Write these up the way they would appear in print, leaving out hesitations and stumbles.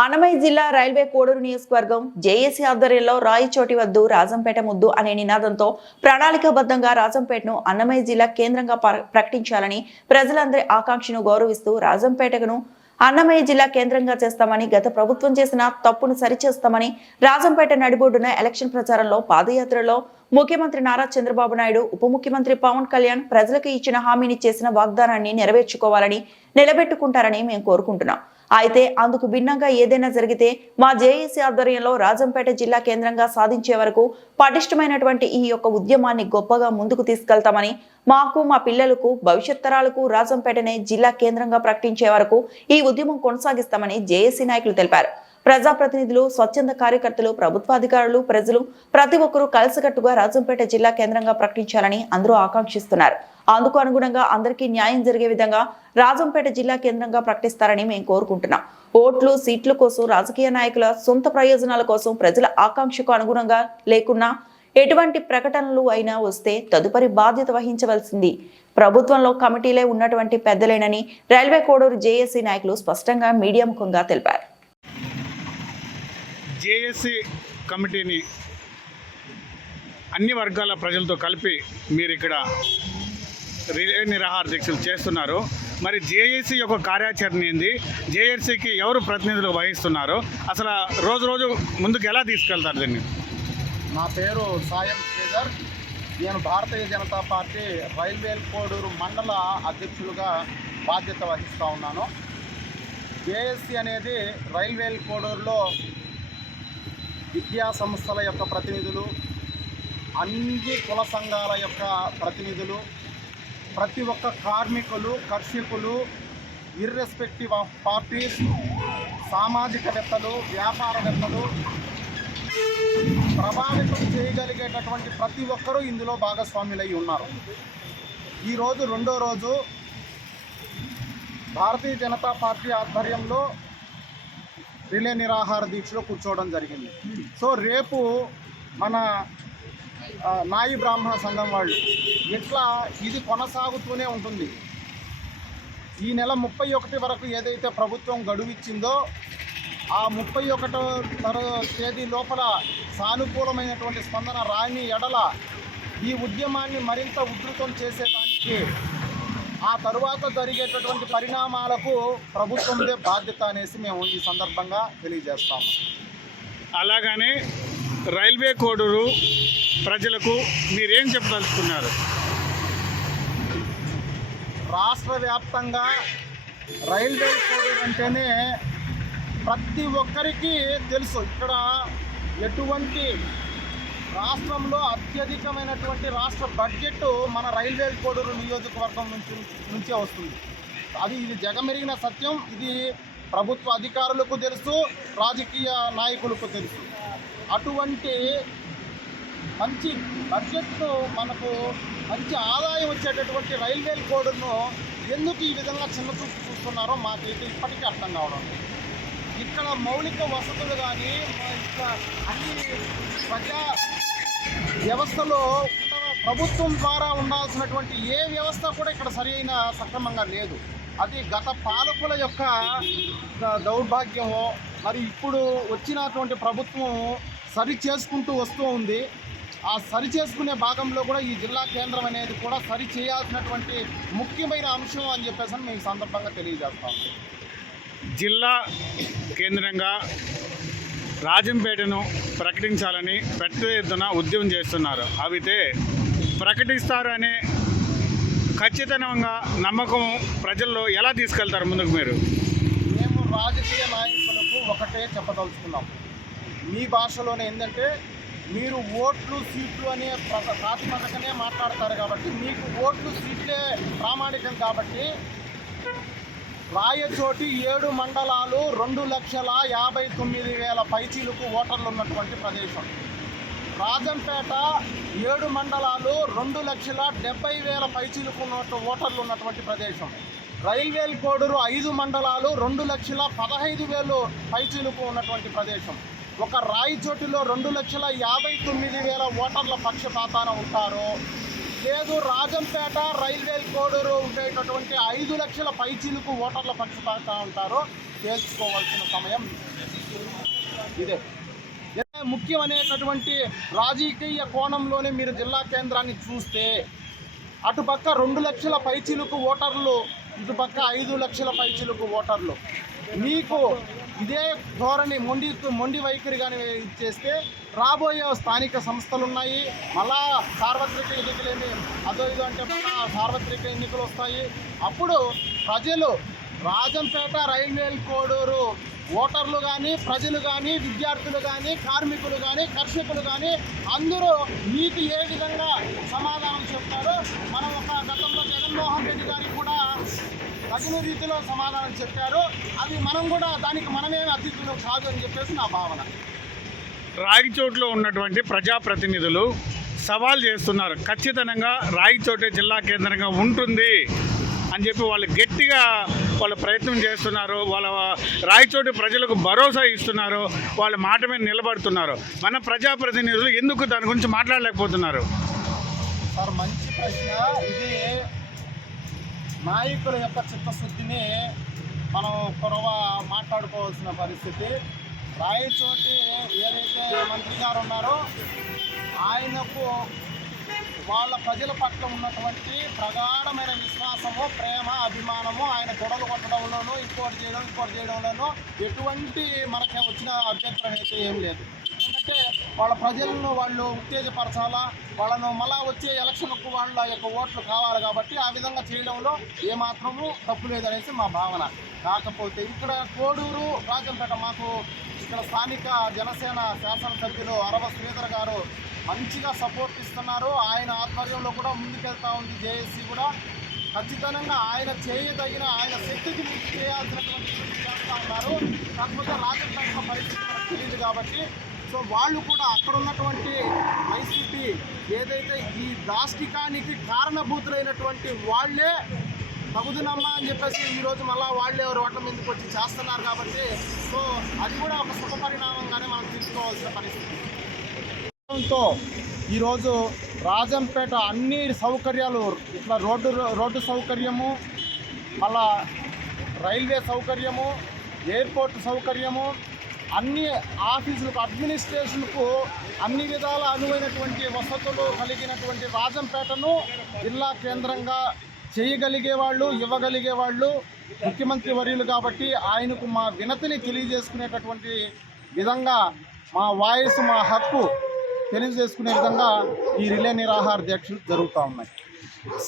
అన్నమయ్య జిల్లా రైల్వే కోడూరు నియోజకవర్గం జేఏసీ ఆధ్వర్యంలో రాయిచోటి వద్దు రాజంపేట ముద్దు అనే నినాదంతో ప్రణాళికాబద్ధంగా రాజంపేటను అన్నమయ్య జిల్లా కేంద్రంగా ప్రకటించాలని ప్రజలందరి ఆకాంక్షను గౌరవిస్తూ రాజంపేటను అన్నమయ్య జిల్లా కేంద్రంగా చేస్తామని, గత ప్రభుత్వం చేసిన తప్పును సరిచేస్తామని రాజంపేట నడిబొడ్డున ఎలక్షన్ ప్రచారంలో పాదయాత్రలో ముఖ్యమంత్రి నారా చంద్రబాబు నాయుడు, ఉప ముఖ్యమంత్రి పవన్ కళ్యాణ్ ప్రజలకు ఇచ్చిన హామీని చేసిన వాగ్దానాన్ని నెరవేర్చుకోవాలని, నిలబెట్టుకుంటారని మేము కోరుకుంటున్నాం. అయితే అందుకు భిన్నంగా ఏదైనా జరిగితే మా జేఏసీ ఆధ్వర్యంలో రాజంపేట జిల్లా కేంద్రంగా సాధించే వరకు పటిష్టమైనటువంటి ఈ యొక్క ఉద్యమాన్ని గొప్పగా ముందుకు తీసుకెళ్తామని, మాకు మా పిల్లలకు భవిష్యత్ తరాలకు రాజంపేటనే జిల్లా కేంద్రంగా ప్రకటించే వరకు ఈ ఉద్యమం కొనసాగిస్తామని జేఏసీ నాయకులు తెలిపారు. ప్రజాప్రతినిధులు, స్వచ్ఛంద కార్యకర్తలు, ప్రభుత్వ అధికారులు, ప్రజలు ప్రతి ఒక్కరూ కలిసికట్టుగా రాజంపేట జిల్లా కేంద్రంగా ప్రకటించాలని అందరూ ఆకాంక్షిస్తున్నారు. అందుకు అనుగుణంగా అందరికీ న్యాయం జరిగే విధంగా రాజంపేట జిల్లా కేంద్రంగా ప్రకటిస్తారని మేము కోరుకుంటున్నాం. ఓట్లు, సీట్ల కోసం, రాజకీయ నాయకుల సొంత ప్రయోజనాల కోసం ప్రజల ఆకాంక్షకు అనుగుణంగా లేకున్నా ఎటువంటి ప్రకటనలు అయినా వస్తే తదుపరి బాధ్యత వహించవలసింది ప్రభుత్వంలో కమిటీలే ఉన్నటువంటి పెద్దలేనని రైల్వే కోడూరు జేఏసీ నాయకులు స్పష్టంగా మీడియా ముఖంగా తెలిపారు. జేఏసీ కమిటీని అన్ని వర్గాల ప్రజలతో కలిపి మీరు ఇక్కడ రిలే నిరాహార దీక్షలు చేస్తున్నారు. మరి జేఏసీ యొక్క కార్యాచరణ ఏంది, జేఏసీకి ఎవరు ప్రతినిధులు వహిస్తున్నారు, అసలు రోజు రోజు ముందుకు ఎలా తీసుకెళ్తారు దీన్ని? నా పేరు సాయం శ్రీధర్. నేను భారతీయ జనతా పార్టీ రైల్వే కోడూరు మండల అధ్యక్షులుగా బాధ్యత వహిస్తూ ఉన్నాను. జేఏసీ అనేది రైల్వే కోడూరులో విద్యా సంస్థల యొక్క ప్రతినిధులు, అన్ని కుల సంఘాల యొక్క ప్రతినిధులు, ప్రతి ఒక్క కార్మికులు, కర్షకులు, ఇర్రెస్పెక్టివ్ ఆఫ్ పార్టీస్, సామాజికవేత్తలు, వ్యాపారవేత్తలు, ప్రభావితం చేయగలిగేటటువంటి ప్రతి ఒక్కరూ ఇందులో భాగస్వాములై ఉన్నారు. ఈరోజు రెండో రోజు భారతీయ జనతా పార్టీ ఆధ్వర్యంలో రిలే నిరాహార దీక్షలో కూర్చోవడం జరిగింది. సో రేపు మన నాయి బ్రాహ్మణ సంఘం వాళ్ళు ఇట్లా ఇది కొనసాగుతూనే ఉంటుంది. ఈ నెల 31 వరకు ఏదైతే ప్రభుత్వం గడువు ఇచ్చిందో ఆ 31వ తేదీ లోపల సానుకూలమైనటువంటి స్పందన రాని ఎడల ఈ ఉద్యమాన్ని మరింత ఉధృతం చేసేదానికి, ఆ తరువాత జరిగేటటువంటి పరిణామాలకు ప్రభుత్వందే బాధ్యత అనేసి మేము ఈ సందర్భంగా తెలియజేస్తాము. అలాగనే రైల్వే కోడూరు ప్రజలకు మీరేం చెప్పదలుచుకున్నారు? రాష్ట్ర వ్యాప్తంగా రైల్వే కోడూరు అంటేనే ప్రతి ఒక్కరికి తెలుసు. ఇక్కడ ఎటువంటి రాష్ట్రంలో అత్యధికమైనటువంటి రాష్ట్ర బడ్జెట్ మన రైల్వే కోడూరు నియోజకవర్గం నుంచే వస్తుంది. ఇది జగమెరిగిన సత్యం. ఇది ప్రభుత్వ అధికారులకు తెలుసు, రాజకీయ నాయకులకు తెలుసు. అటువంటి మంచి బడ్జెట్ను, మనకు మంచి ఆదాయం వచ్చేటటువంటి రైల్వే కోడూరును ఎందుకు ఈ విధంగా చిన్న చూపు చూస్తున్నారో మాకైతే ఇప్పటికీ అర్థం కావడం. ఇక్కడ మౌలిక వసతులు కానీ, ఇక్కడ అన్ని ప్రజా వ్యవస్థలో ప్రభుత్వం ద్వారా ఉండాల్సినటువంటి ఏ వ్యవస్థ కూడా ఇక్కడ సరైన సక్రమంగా లేదు. అది గత పాలకుల యొక్క దౌర్భాగ్యమో, మరి ఇప్పుడు వచ్చినటువంటి ప్రభుత్వం సరి చేసుకుంటూ వస్తూ ఉంది. ఆ సరి చేసుకునే భాగంలో కూడా ఈ జిల్లా కేంద్రం అనేది కూడా సరి చేయాల్సినటువంటి ముఖ్యమైన అంశం అని చెప్పేసి మేము ఈ సందర్భంగా తెలియజేస్తాం. జిల్లా కేంద్రంగా రాజంపేటను ప్రకటించాలని పెద్ద ఎత్తున ఉద్యమం చేస్తున్నారు. అయితే ప్రకటిస్తారు అనే ఖచ్చితంగా నమ్మకం ప్రజల్లో ఎలా తీసుకెళ్తారు ముందుకు మీరు? మేము రాజకీయ నాయకులకు ఒకటే చెప్పదలుచుకున్నాం. మీ భాషలోనే ఏంటంటే, మీరు ఓట్లు, సీట్లు అనే ప్రాతిపదికనే మాట్లాడతారు కాబట్టి, మీకు ఓట్లు, సీట్లే ప్రామాణికం కాబట్టి రాయచోటి 7 మండలాలు 2,59,000 పైచీలకు ఓటర్లు ఉన్నటువంటి ప్రదేశం. రాజంపేట 7 మండలాలు 2,70,000 పైచీలకు ఓటర్లు ఉన్నటువంటి ప్రదేశం. రైల్వే కోడూరు 5 మండలాలు 2,15,000 పైచీలకు ఉన్నటువంటి ప్రదేశం. ఒక రాయచోటిలో 2,59,000 ఓటర్ల పక్షపాతాన ఉంటారు. లేదు, రాజంపేట రైల్వే కోడూరు ఉండేటటువంటి 5 లక్షల పైచీలకు ఓటర్ల పక్షపాతాన ఉంటారో తేల్చుకోవాల్సిన సమయం ఇదే ముఖ్యమనేటటువంటి రాజకీయ కోణంలోనే మీరు జిల్లా కేంద్రాన్ని చూస్తే అటుపక్క 2 లక్షల పైచిలుకు ఓటర్లు, ఇటుపక్క 5 లక్షల పైచిలుకు ఓటర్లు. మీకు ఇదే ధోరణి మొండి వైఖరిగానే ఇచ్చేస్తే రాబోయే స్థానిక సంస్థలు ఉన్నాయి, మళ్ళా సార్వత్రిక ఎన్నికలేమి అదో ఇదో అంటే మళ్ళా సార్వత్రిక ఎన్నికలు వస్తాయి. అప్పుడు ప్రజలు రాజంపేట రైల్వే కోడూరు ఓటర్లు కానీ, ప్రజలు కానీ, విద్యార్థులు కానీ, కార్మికులు కానీ, కర్షకులు కానీ అందరూ మీకు ఏ విధంగా సమాధానం చెప్తారో మనం గతంలో జగన్మోహన్ రెడ్డి గారికి కూడా తగిన రీతిలో సమాధానం చెప్పారు. అది మనం కూడా దానికి మనమేమి అతిథులు కాదు అని చెప్పేసి నా భావన. రాగిచోట్లో ఉన్నటువంటి ప్రజాప్రతినిధులు సవాల్ చేస్తున్నారు, ఖచ్చితంగా రాగిచోటే జిల్లా కేంద్రంగా ఉంటుంది అని చెప్పి వాళ్ళు గట్టిగా వాళ్ళ ప్రయత్నం చేస్తున్నారు. వాళ్ళ రాయచోటి ప్రజలకు భరోసా ఇస్తున్నారు, వాళ్ళ మాట మీద నిలబడుతున్నారు. మన ప్రజాప్రతినిధులు ఎందుకు దాని గురించి మాట్లాడలేకపోతున్నారు? సార్ మంచి ప్రశ్న. ఇది నాయకుల యొక్క చిత్తశుద్ధిని మనం కొరవ మాట్లాడుకోవాల్సిన పరిస్థితి. రాయచోటి ఏదైతే మంత్రి గారు ఉన్నారో ఆయనకు వాళ్ళ ప్రజల పట్ల ఉన్నటువంటి ప్రగాఢమైన విశ్వాసము, ప్రేమ, అభిమానము, ఆయన గొడవలు కొట్టడంలోనూ ఇంకోటి చేయడంలోనూ ఎటువంటి మనకి వచ్చిన అభ్యంతరం అయితే ఏం లేదు. ఎందుకంటే వాళ్ళ ప్రజలను వాళ్ళు ఉత్తేజపరచాలా, వాళ్ళను మళ్ళా వచ్చే ఎలక్షన్కు వాళ్ళ యొక్క ఓట్లు కావాలి కాబట్టి ఆ విధంగా చేయడంలో ఏమాత్రము తప్పు లేదనేసి మా భావన. కాకపోతే ఇక్కడ కోడూరు రాజంపేట మాకు ఇక్కడ స్థానిక జనసేన శాసనసభ్యులు అరవ శ్రీధర్ గారు మంచిగా సపోర్ట్ ఇస్తున్నారు. ఆయన ఆధ్వర్యంలో కూడా ముందుకెళ్తా ఉంది జేఏసీ కూడా. ఖచ్చితంగా ఆయన చేయదగిన, ఆయన శక్తికి మించి చేయాల్సినటువంటి చేస్తూ ఉన్నారు. కాకపోతే రాజంపేట పరిస్థితి మనకు తెలియదు కాబట్టి సో వాళ్ళు కూడా అక్కడ ఉన్నటువంటి వైసీపీ ఏదైతే ఈ దాష్టికానికి కారణభూతులైనటువంటి వాళ్ళే తగుదునమ్మా అని చెప్పేసి ఈరోజు మళ్ళీ వాళ్ళే ఓట్ల మీదకి వచ్చి చేస్తున్నారు కాబట్టి సో అది కూడా ఒక శుభ పరిణామంగానే మనం తీసుకోవాల్సిన పరిస్థితి. ఈరోజు రాజంపేట అన్ని సౌకర్యాలు ఇట్లా రోడ్డు సౌకర్యము, మళ్ళా రైల్వే సౌకర్యము, ఎయిర్పోర్ట్ సౌకర్యము, అన్ని ఆఫీసులకు, అడ్మినిస్ట్రేషన్కు అన్ని విధాల అనువైనటువంటి వసతులు కలిగినటువంటి రాజంపేటను జిల్లా కేంద్రంగా చేయగలిగేవాళ్ళు, ఇవ్వగలిగేవాళ్ళు ముఖ్యమంత్రి వర్యులు కాబట్టి ఆయనకు మా వినతిని తెలియజేసుకునేటటువంటి విధంగా మా వాయిస్, మా హక్కు తెలియజేసుకునే విధంగా ఈ రిలే నిరాహార దీక్షలు జరుగుతూ ఉన్నాయి.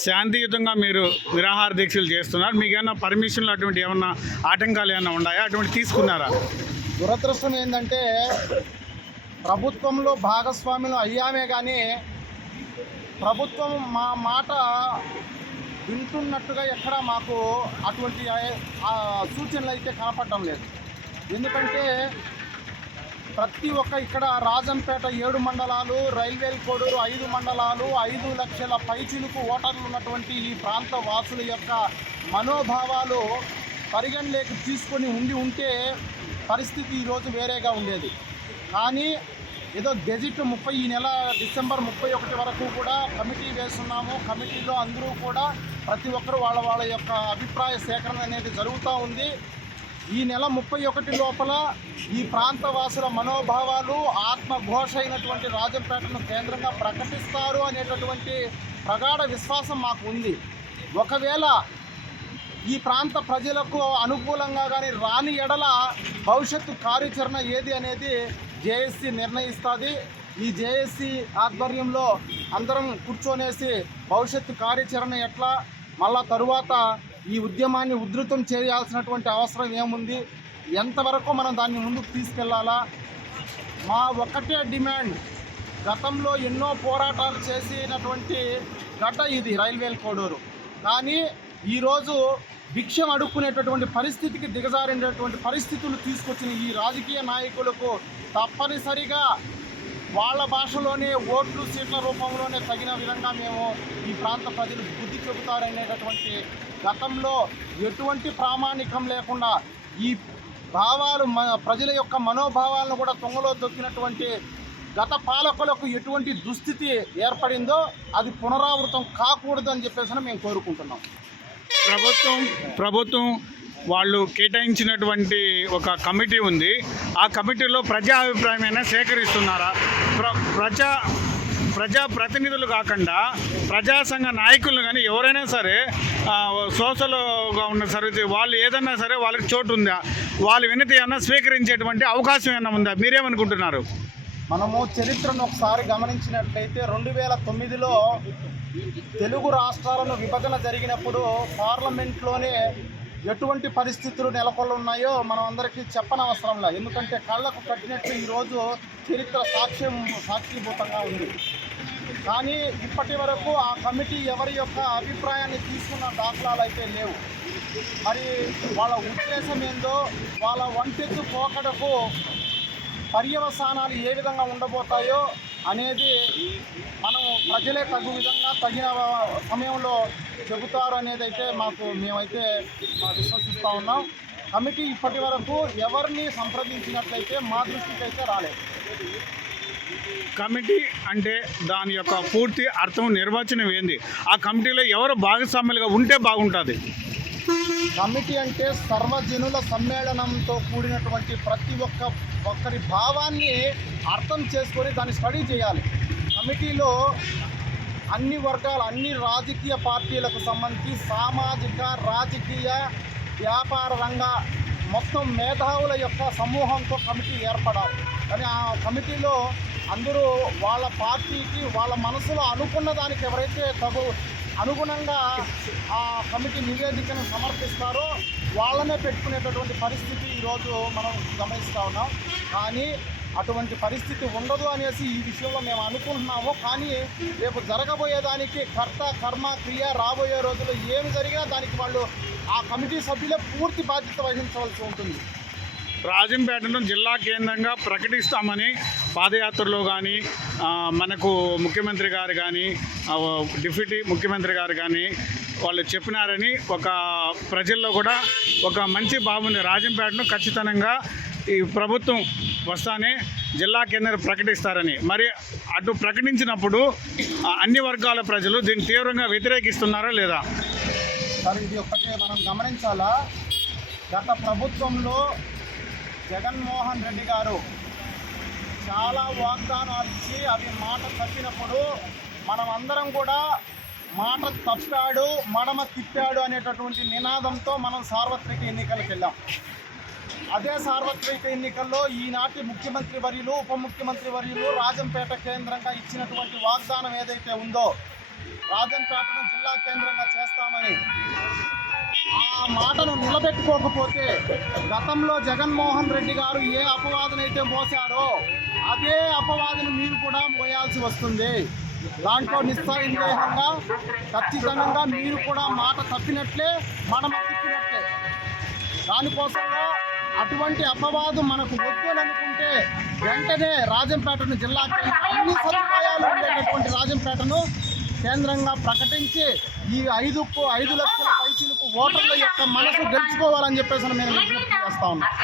శాంతియుతంగా మీరు నిరాహార దీక్షలు చేస్తున్నారు. మీకు ఏమైనా పర్మిషన్లు అటువంటి ఏమన్నా ఆటంకాలు ఏమైనా ఉన్నాయా? అటువంటి తీసుకున్నారా? దురదృష్టం ఏంటంటే ప్రభుత్వంలో భాగస్వాములు అయ్యామే కానీ ప్రభుత్వం మా మాట వింటున్నట్టుగా ఎక్కడ మాకు అటువంటి సూచనలు అయితే కనపడడం లేదు. ఎందుకంటే ప్రతి ఒక్క ఇక్కడ రాజంపేట 7 మండలాలు, రైల్వే కోడూరు 5 మండలాలు, 5 లక్షల పైచిలుకు ఓటర్లు ఉన్నటువంటి ఈ ప్రాంత వాసుల యొక్క మనోభావాలు పరిగణలోకి తీసుకొని ఉంటే పరిస్థితి ఈరోజు వేరేగా ఉండేది. కానీ ఏదో గెజిట్ ఈ నెల డిసెంబర్ 31 వరకు కూడా కమిటీ వేస్తున్నాము. కమిటీలో అందరూ కూడా ప్రతి ఒక్కరు వాళ్ళ యొక్క అభిప్రాయ సేకరణ అనేది జరుగుతూ ఉంది. ఈ నెల 31 లోపల ఈ ప్రాంత వాసుల మనోభావాలు, ఆత్మఘోష అయినటువంటి రాజంపేటను కేంద్రంగా ప్రకటిస్తారు అనేటటువంటి ప్రగాఢ విశ్వాసం మాకు ఉంది. ఒకవేళ ఈ ప్రాంత ప్రజలకు అనుకూలంగా కానీ రాని ఎడల భవిష్యత్తు కార్యాచరణ ఏది అనేది జేఏసీ నిర్ణయిస్తుంది. ఈ జేఏసీ ఆధ్వర్యంలో అందరం కూర్చొనేసి భవిష్యత్తు కార్యాచరణ ఎట్లా, మళ్ళా తరువాత ఈ ఉద్యమాన్ని ఉధృతం చేయాల్సినటువంటి అవసరం ఏముంది, ఎంతవరకు మనం దాన్ని ముందుకు తీసుకెళ్లాలా, మా ఒక్కటే డిమాండ్. గతంలో ఎన్నో పోరాటాలు చేసినటువంటి గడ్డ ఇది రైల్వే కోడూరు. కానీ ఈరోజు భిక్షం అడుక్కునేటటువంటి పరిస్థితికి దిగజారినటువంటి పరిస్థితులు తీసుకొచ్చిన ఈ రాజకీయ నాయకులకు తప్పనిసరిగా వాళ్ళ భాషలోనే ఓట్లు, సీట్ల రూపంలోనే తగిన విధంగా మేము ఈ ప్రాంత ప్రజలు బుద్ధి చెబుతారనేటటువంటి గతంలో ఎటువంటి ప్రామాణికం లేకుండా ఈ భావాలు ప్రజల యొక్క మనోభావాలను కూడా తొంగలో దొక్కినటువంటి గత పాలకులకు ఎటువంటి దుస్థితి ఏర్పడిందో అది పునరావృతం కాకూడదు అని చెప్పేసి మేము కోరుకుంటున్నాం. ప్రభుత్వం వాళ్ళు కేటాయించినటువంటి ఒక కమిటీ ఉంది. ఆ కమిటీలో ప్రజా అభిప్రాయమైనా సేకరిస్తున్నారా? ప్రజా ప్రతినిధులు కాకుండా ప్రజా సంఘ నాయకులు కానీ ఎవరైనా సరే సోషల్గా ఉన్న సర్వీస్ వాళ్ళు ఏదన్నా సరే వాళ్ళకి చోటు ఉందా? వాళ్ళ వినతి ఏమన్నా స్వీకరించేటువంటి అవకాశం ఏమైనా ఉందా? మీరేమనుకుంటున్నారు? మనము చరిత్రను ఒకసారి గమనించినట్లయితే 2009లో తెలుగు రాష్ట్రాలను విభజన జరిగినప్పుడు పార్లమెంట్లోనే ఎటువంటి పరిస్థితులు నెలకొన్నాయో మనం అందరికీ చెప్పనవసరం లేదు. ఎందుకంటే కళ్ళకు కట్టినట్టు ఈరోజు చరిత్ర సాక్షిభూతంగా ఉంది. కానీ ఇప్పటి వరకు ఆ కమిటీ ఎవరి యొక్క అభిప్రాయాన్ని తీసుకున్న దాఖలాలు అయితే లేవు. మరి వాళ్ళ ఉద్దేశం ఏందో, వాళ్ళ వంటెత్తు పోకడకు పర్యవసానాలు ఏ విధంగా ఉండబోతాయో అనేది మనం ప్రజలే తగిన సమయంలో చెబుతారు అనేది అయితే మేమైతే విశ్వసిస్తూ ఉన్నాం. కమిటీ ఇప్పటి వరకు ఎవరిని సంప్రదించినట్లయితే మా దృష్టికి అయితే రాలేదు. కమిటీ అంటే దాని యొక్క పూర్తి అర్థం, నిర్వచనం ఏంది? ఆ కమిటీలో ఎవరు భాగస్వాములుగా ఉంటే బాగుంటుంది? కమిటీ అంటే సర్వజనుల సమ్మేళనంతో కూడినటువంటి ప్రతి ఒక్కరి భావాన్ని అర్థం చేసుకొని దాన్ని స్టడీ చేయాలి. కమిటీలో అన్ని వర్గాల, అన్ని రాజకీయ పార్టీలకు సంబంధించి సామాజిక, రాజకీయ, వ్యాపార రంగ మొత్తం మేధావుల యొక్క సమూహంతో కమిటీ ఏర్పడాలి. కానీ ఆ కమిటీలో అందరూ వాళ్ళ పార్టీకి వాళ్ళ మనసులో అనుకున్న దానికి ఎవరైతే అనుగుణంగా ఆ కమిటీ నివేదికను సమర్పిస్తారో వాళ్ళనే పెట్టుకునేటటువంటి పరిస్థితి ఈరోజు మనం గమనిస్తూ ఉన్నాం. కానీ అటువంటి పరిస్థితి ఉండదు అనేసి ఈ విషయంలో మేము అనుకుంటున్నాము. కానీ రేపు జరగబోయేదానికి కర్త, కర్మ, క్రియ రాబోయే రోజుల్లో ఏమి జరిగినా దానికి వాళ్ళు ఆ కమిటీ సభ్యులే పూర్తి బాధ్యత వహించవలసి ఉంటుంది. రాజంపేటను జిల్లా కేంద్రంగా ప్రకటిస్తామని పాదయాత్రలో కానీ మనకు ముఖ్యమంత్రి గారు కానీ డిప్యూటీ ముఖ్యమంత్రి గారు కానీ వాళ్ళు చెప్పినారని ఒక ప్రజల్లో కూడా ఒక మంచి భావన, రాజంపేటను ఖచ్చితంగా ఈ ప్రభుత్వం వస్తానే జిల్లా కేంద్రం ప్రకటిస్తారని. మరి అటు ప్రకటించినప్పుడు అన్ని వర్గాల ప్రజలు దీన్ని తీవ్రంగా వ్యతిరేకిస్తున్నారా లేదా? సార్, ఇది ఒక్కటే మనం గమనించాలా. గత ప్రభుత్వంలో జగన్మోహన్ రెడ్డి గారు చాలా వాగ్దానాలు ఇచ్చి అవి మాట తప్పినప్పుడు మనం అందరం కూడా మాట తప్పాడు, మడమ తిప్పాడు అనేటటువంటి నినాదంతో మనం సార్వత్రిక ఎన్నికలకు వెళ్ళాం. అదే సార్వత్రిక ఎన్నికల్లో ఈనాటి ముఖ్యమంత్రి వర్యులు, ఉప ముఖ్యమంత్రి వర్యులు రాజంపేట కేంద్రంగా ఇచ్చినటువంటి వాగ్దానం ఏదైతే ఉందో, రాజంపేటను జిల్లా కేంద్రంగా చేస్తామని, ఆ మాటను నిలబెట్టుకోకపోతే గతంలో జగన్మోహన్ రెడ్డి గారు ఏ అపవాదనైతే మోసారో అదే అపవాదను మీరు కూడా మోయాల్సి వస్తుంది. దాంట్లో నిస్సందేహంగా ఖచ్చితంగా మీరు కూడా మాట తప్పినట్లే, మడమ తిప్పినట్లే. దానికోసంగా అటువంటి అపవాదం మనకు వద్దు అనుకుంటే వెంటనే రాజంపేటను జిల్లా అన్ని సదుపాయాలు ఉండేటటువంటి రాజంపేటను కేంద్రంగా ప్రకటించి ఈ 5 లక్షల పైసలకు ఓటర్ల యొక్క మనసు గెలుచుకోవాలని చెప్పేసి నేను విజ్ఞప్తి చేస్తా ఉన్నాను.